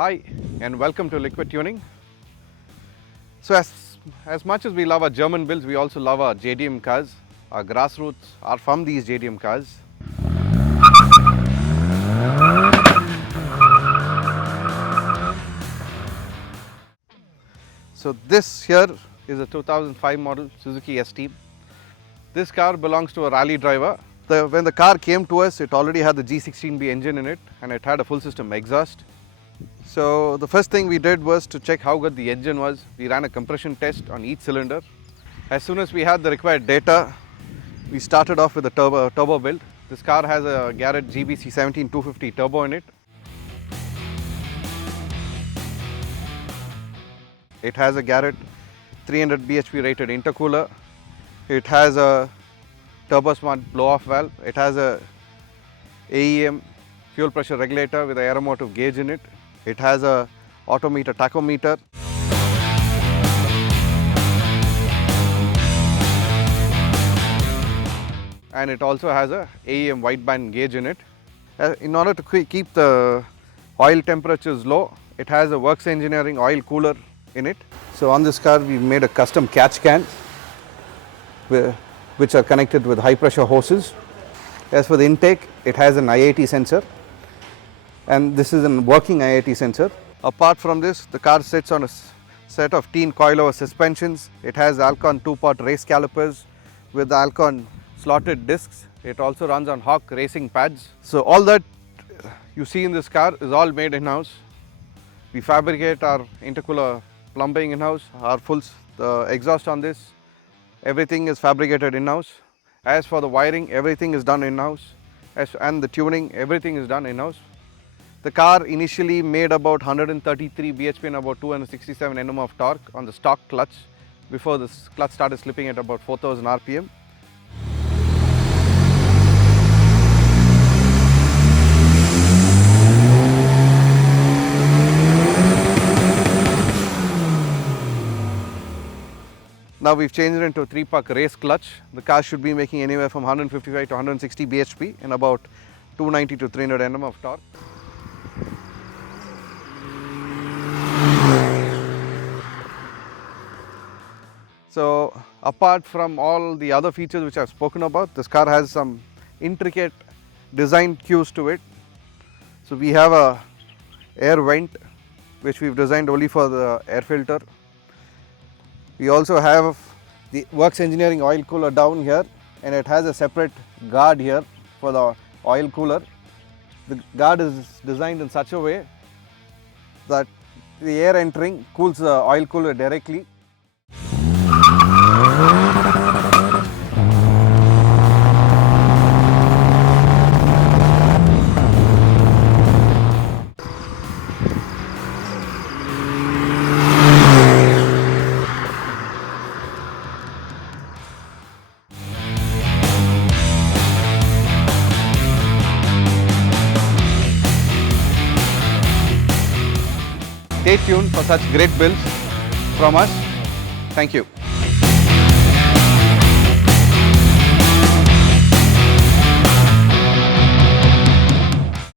Hi and welcome to Liquid Tuning. So as much as we love our German builds, we also love our JDM cars. Our grassroots are from these JDM cars. So this here is a 2005 model Suzuki Esteem. This car belongs to a rally driver. When the car came to us, it already had the G16B engine in it and it had a full system exhaust. So the first thing we did was to check how good the engine was. We ran a compression test on each cylinder. As soon as we had the required data, we started off with a turbo build. This car has a Garrett GBC 17250 turbo in it. It has a Garrett 300 bhp rated intercooler. It has a turbo smart blow-off valve. It has a AEM fuel pressure regulator with an aeromotive gauge in it. It has a autometer tachometer. And it also has a AEM wideband gauge in it. In order to keep the oil temperatures low, it has a Works Engineering oil cooler in it. So on this car we made a custom catch can which are connected with high pressure hoses. As for the intake, it has an IAT sensor, and this is a working IAT sensor. Apart from this, the car sits on a set of teen coilover suspensions. It has Alcon 2-pot race calipers with the Alcon slotted discs. It also runs on Hawk racing pads. So all that you see in this car is all made in-house. We fabricate our intercooler plumbing in-house, the exhaust on this, everything is fabricated in-house. As for the wiring, everything is done in-house, and the tuning, everything is done in-house. The car initially made about 133 bhp and about 267 Nm of torque on the stock clutch before the clutch started slipping at about 4000 rpm. Now we've changed it into a 3-puck race clutch. The car should be making anywhere from 155 to 160 bhp and about 290 to 300 Nm of torque. So apart from all the other features which I've spoken about, this car has some intricate design cues to it. So we have a air vent which we've designed only for the air filter. We also have the Works Engineering oil cooler down here, and it has a separate guard here for the oil cooler. The guard is designed in such a way that the air entering cools the oil cooler directly. Stay tuned for such great builds from us. Thank you.